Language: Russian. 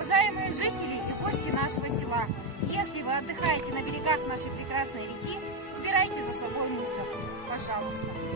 Уважаемые жители и гости нашего села, если вы отдыхаете на берегах нашей прекрасной реки, убирайте за собой мусор, пожалуйста.